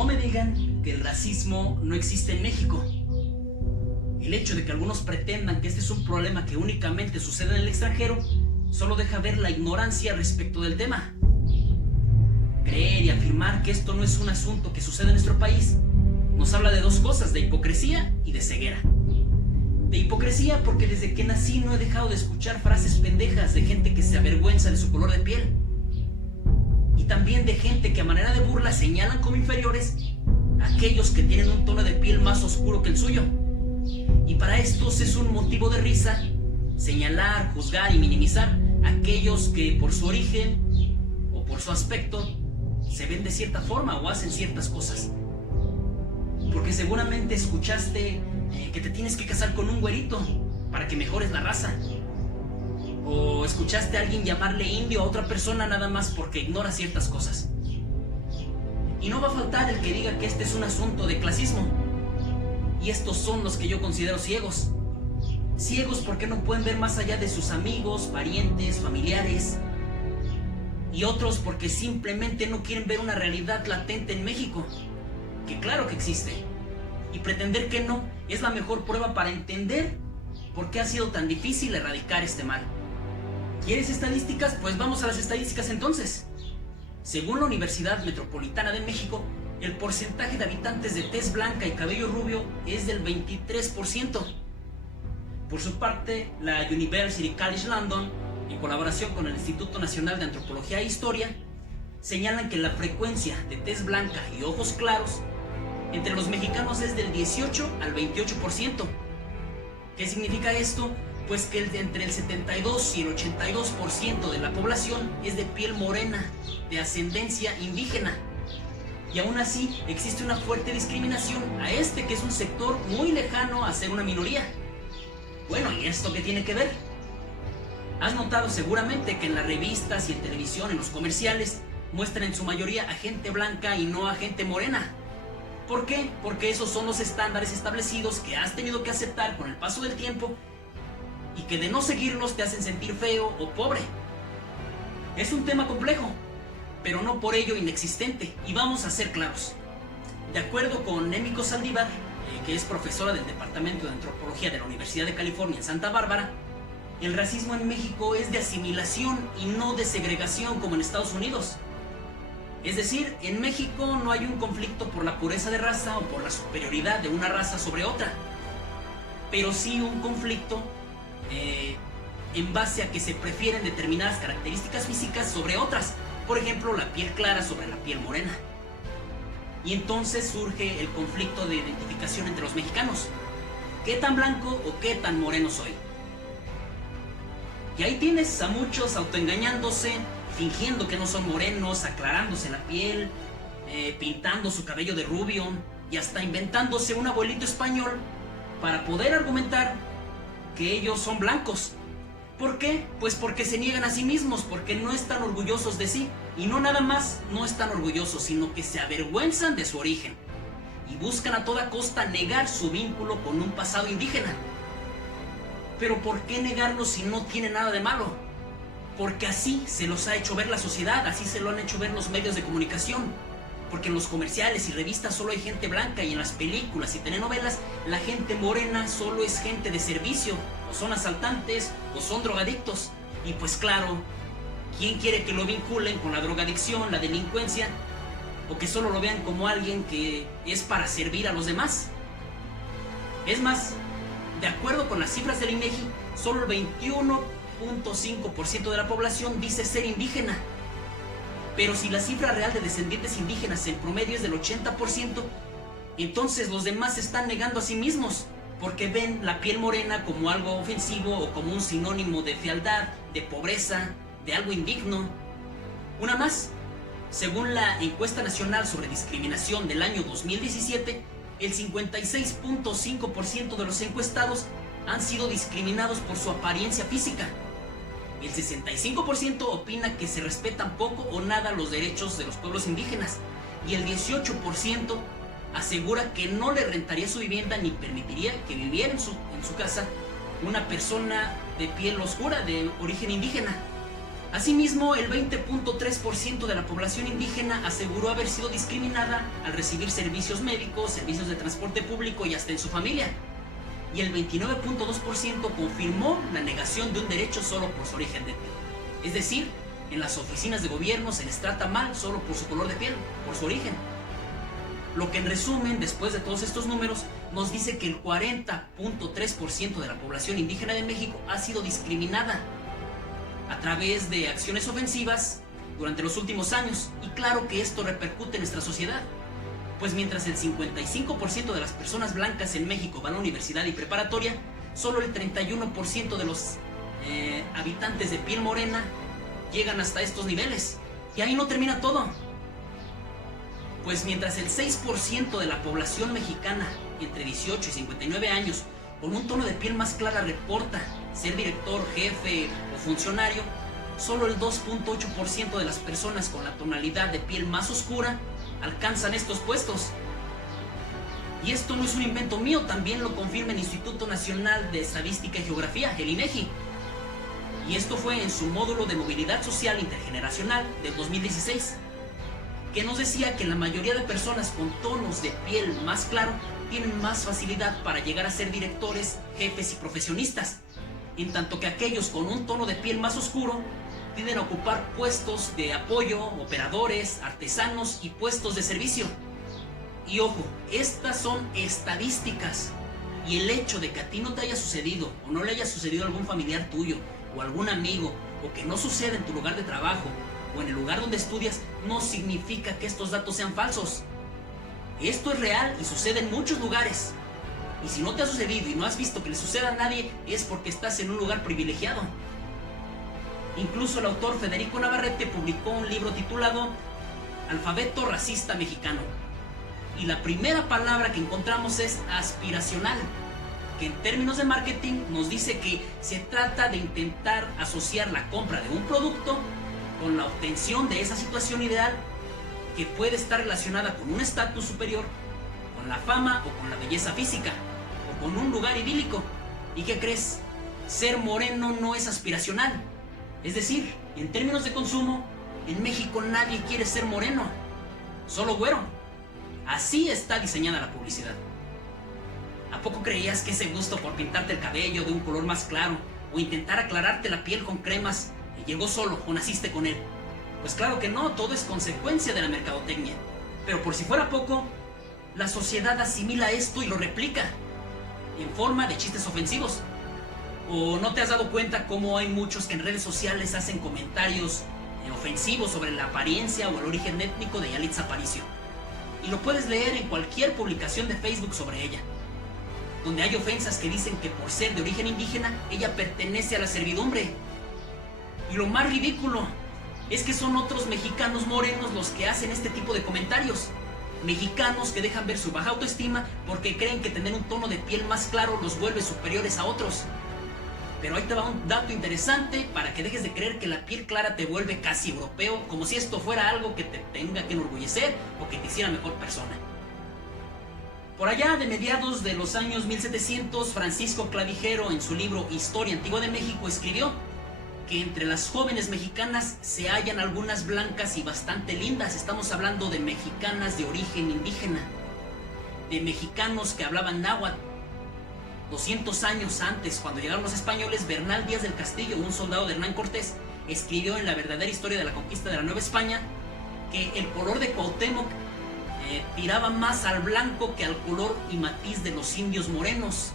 No me digan que el racismo no existe en México. El hecho de que algunos pretendan que este es un problema que únicamente sucede en el extranjero solo deja ver la ignorancia respecto del tema. Creer y afirmar que esto no es un asunto que sucede en nuestro país nos habla de dos cosas, de hipocresía y de ceguera. De hipocresía porque desde que nací no he dejado de escuchar frases pendejas de gente que se avergüenza de su color de piel. Y también de gente que a manera de burla señalan como inferiores a aquellos que tienen un tono de piel más oscuro que el suyo. Y para estos es un motivo de risa señalar, juzgar y minimizar a aquellos que por su origen o por su aspecto se ven de cierta forma o hacen ciertas cosas. Porque seguramente escuchaste que te tienes que casar con un güerito para que mejores la raza. O escuchaste a alguien llamarle indio a otra persona nada más porque ignora ciertas cosas. Y no va a faltar el que diga que este es un asunto de clasismo. Y estos son los que yo considero ciegos. Ciegos porque no pueden ver más allá de sus amigos, parientes, familiares. Y otros porque simplemente no quieren ver una realidad latente en México, que claro que existe. Y pretender que no es la mejor prueba para entender por qué ha sido tan difícil erradicar este mal. ¿Quieres estadísticas? Pues vamos a las estadísticas entonces. Según la Universidad Metropolitana de México, el porcentaje de habitantes de tez blanca y cabello rubio es del 23%. Por su parte, la University College London, en colaboración con el Instituto Nacional de Antropología e Historia, señalan que la frecuencia de tez blanca y ojos claros entre los mexicanos es del 18 al 28%. ¿Qué significa esto? Pues que entre el 72 y el 82% de la población es de piel morena, de ascendencia indígena. Y aún así existe una fuerte discriminación a este que es un sector muy lejano a ser una minoría. Bueno, ¿y esto qué tiene que ver? Has notado seguramente que en las revistas y en televisión, en los comerciales, muestran en su mayoría a gente blanca y no a gente morena. ¿Por qué? Porque esos son los estándares establecidos que has tenido que aceptar con el paso del tiempo y que de no seguirlos te hacen sentir feo o pobre. Es un tema complejo, pero no por ello inexistente, y vamos a ser claros. De acuerdo con Némico Saldívar, que es profesora del Departamento de Antropología de la Universidad de California en Santa Bárbara, el racismo en México es de asimilación y no de segregación como en Estados Unidos. Es decir, en México no hay un conflicto por la pureza de raza o por la superioridad de una raza sobre otra, pero sí un conflicto en base a que se prefieren determinadas características físicas sobre otras, por ejemplo la piel clara sobre la piel morena. Y entonces surge el conflicto de identificación entre los mexicanos. ¿Qué tan blanco o qué tan moreno soy? Y ahí tienes a muchos autoengañándose, fingiendo que no son morenos, aclarándose la piel, pintando su cabello de rubio y hasta inventándose un abuelito español para poder argumentar que ellos son blancos. ¿Por qué? Pues porque se niegan a sí mismos, porque no están orgullosos de sí. Y no nada más no están orgullosos, sino que se avergüenzan de su origen y buscan a toda costa negar su vínculo con un pasado indígena. Pero ¿por qué negarlo si no tiene nada de malo? Porque así se los ha hecho ver la sociedad, así se lo han hecho ver los medios de comunicación. Porque en los comerciales y revistas solo hay gente blanca y en las películas y telenovelas la gente morena solo es gente de servicio, o son asaltantes o son drogadictos. Y pues claro, ¿quién quiere que lo vinculen con la drogadicción, la delincuencia? O que solo lo vean como alguien que es para servir a los demás. Es más, de acuerdo con las cifras del INEGI, solo el 21.5% de la población dice ser indígena. Pero si la cifra real de descendientes indígenas en promedio es del 80%, entonces los demás se están negando a sí mismos, porque ven la piel morena como algo ofensivo o como un sinónimo de fealdad, de pobreza, de algo indigno. Una más, según la encuesta nacional sobre discriminación del año 2017, el 56.5% de los encuestados han sido discriminados por su apariencia física. El 65% opina que se respetan poco o nada los derechos de los pueblos indígenas y el 18% asegura que no le rentaría su vivienda ni permitiría que viviera en su casa una persona de piel oscura de origen indígena. Asimismo, el 20.3% de la población indígena aseguró haber sido discriminada al recibir servicios médicos, servicios de transporte público y hasta en su familia. Y el 29.2% confirmó la negación de un derecho solo por su origen étnico. Es decir, en las oficinas de gobierno se les trata mal solo por su color de piel, por su origen. Lo que en resumen, después de todos estos números, nos dice que el 40.3% de la población indígena de México ha sido discriminada a través de acciones ofensivas durante los últimos años. Y claro que esto repercute en nuestra sociedad, pues mientras el 55% de las personas blancas en México van a la universidad y preparatoria, solo el 31% de los habitantes de piel morena llegan hasta estos niveles. Y ahí no termina todo. Pues mientras el 6% de la población mexicana entre 18 y 59 años con un tono de piel más clara reporta ser director, jefe o funcionario, solo el 2.8% de las personas con la tonalidad de piel más oscura alcanzan estos puestos. Y esto no es un invento mío, también lo confirma el Instituto Nacional de Estadística y Geografía, el INEGI. Y esto fue en su módulo de movilidad social intergeneracional del 2016, que nos decía que la mayoría de personas con tonos de piel más claro tienen más facilidad para llegar a ser directores, jefes y profesionistas, en tanto que aquellos con un tono de piel más oscuro tienden a ocupar puestos de apoyo, operadores, artesanos y puestos de servicio. Y ojo, estas son estadísticas, y el hecho de que a ti no te haya sucedido o no le haya sucedido a algún familiar tuyo o algún amigo, o que no suceda en tu lugar de trabajo o en el lugar donde estudias, no significa que estos datos sean falsos. Esto es real y sucede en muchos lugares. Y si no te ha sucedido y no has visto que le suceda a nadie, es porque estás en un lugar privilegiado. Incluso el autor Federico Navarrete publicó un libro titulado Alfabeto Racista Mexicano. Y la primera palabra que encontramos es aspiracional, que en términos de marketing nos dice que se trata de intentar asociar la compra de un producto con la obtención de esa situación ideal que puede estar relacionada con un estatus superior, con la fama o con la belleza física, o con un lugar idílico. ¿Y qué crees? Ser moreno no es aspiracional. Es decir, en términos de consumo, en México nadie quiere ser moreno, solo güero. Así está diseñada la publicidad. ¿A poco creías que ese gusto por pintarte el cabello de un color más claro o intentar aclararte la piel con cremas llegó solo o naciste con él? Pues claro que no, todo es consecuencia de la mercadotecnia. Pero por si fuera poco, la sociedad asimila esto y lo replica en forma de chistes ofensivos. ¿O no te has dado cuenta cómo hay muchos que en redes sociales hacen comentarios ofensivos sobre la apariencia o el origen étnico de Yalitza Aparicio? Y lo puedes leer en cualquier publicación de Facebook sobre ella, donde hay ofensas que dicen que por ser de origen indígena, ella pertenece a la servidumbre. Y lo más ridículo es que son otros mexicanos morenos los que hacen este tipo de comentarios. Mexicanos que dejan ver su baja autoestima porque creen que tener un tono de piel más claro los vuelve superiores a otros. Pero ahí te va un dato interesante para que dejes de creer que la piel clara te vuelve casi europeo, como si esto fuera algo que te tenga que enorgullecer o que te hiciera mejor persona. Por allá de mediados de los años 1700, Francisco Clavijero, en su libro Historia Antigua de México, escribió que entre las jóvenes mexicanas se hallan algunas blancas y bastante lindas. Estamos hablando de mexicanas de origen indígena, de mexicanos que hablaban náhuatl. 200 años antes, cuando llegaron los españoles, Bernal Díaz del Castillo, un soldado de Hernán Cortés, escribió en La verdadera historia de la conquista de la Nueva España que el color de Cuauhtémoc tiraba más al blanco que al color y matiz de los indios morenos.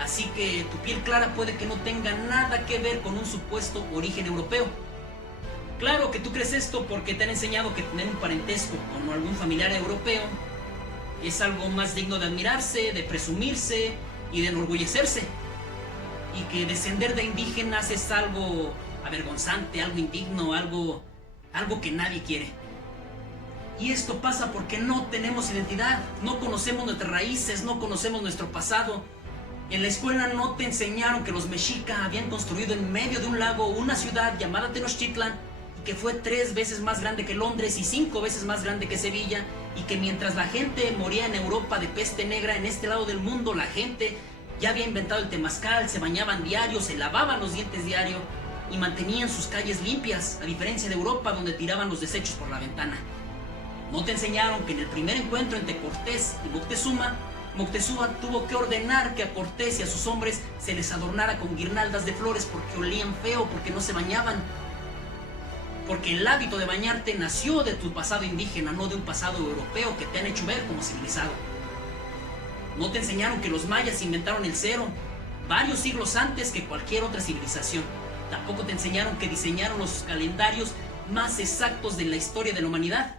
Así que tu piel clara puede que no tenga nada que ver con un supuesto origen europeo. Claro que tú crees esto porque te han enseñado que tener un parentesco con algún familiar europeo es algo más digno de admirarse, de presumirse y de enorgullecerse. Y que descender de indígenas es algo avergonzante, algo indigno, algo que nadie quiere. Y esto pasa porque no tenemos identidad, no conocemos nuestras raíces, no conocemos nuestro pasado. En la escuela no te enseñaron que los mexicas habían construido en medio de un lago una ciudad llamada Tenochtitlan, y que fue 3 veces más grande que Londres y 5 veces más grande que Sevilla, y que mientras la gente moría en Europa de peste negra, en este lado del mundo la gente ya había inventado el temazcal, se bañaban diario, se lavaban los dientes diario, y mantenían sus calles limpias, a diferencia de Europa, donde tiraban los desechos por la ventana. No te enseñaron que en el primer encuentro entre Cortés y Moctezuma, Moctezuma tuvo que ordenar que a Cortés y a sus hombres se les adornara con guirnaldas de flores porque olían feo, porque no se bañaban. Porque el hábito de bañarte nació de tu pasado indígena, no de un pasado europeo que te han hecho ver como civilizado. No te enseñaron que los mayas inventaron el cero varios siglos antes que cualquier otra civilización. Tampoco te enseñaron que diseñaron los calendarios más exactos de la historia de la humanidad.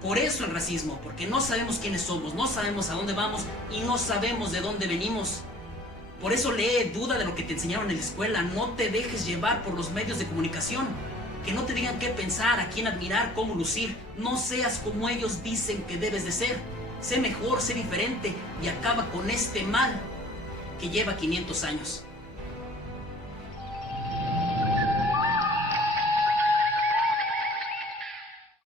Por eso el racismo, porque no sabemos quiénes somos, no sabemos a dónde vamos y no sabemos de dónde venimos. Por eso lee, duda de lo que te enseñaron en la escuela, no te dejes llevar por los medios de comunicación. Que no te digan qué pensar, a quién admirar, cómo lucir. No seas como ellos dicen que debes de ser. Sé mejor, sé diferente y acaba con este mal que lleva 500 años.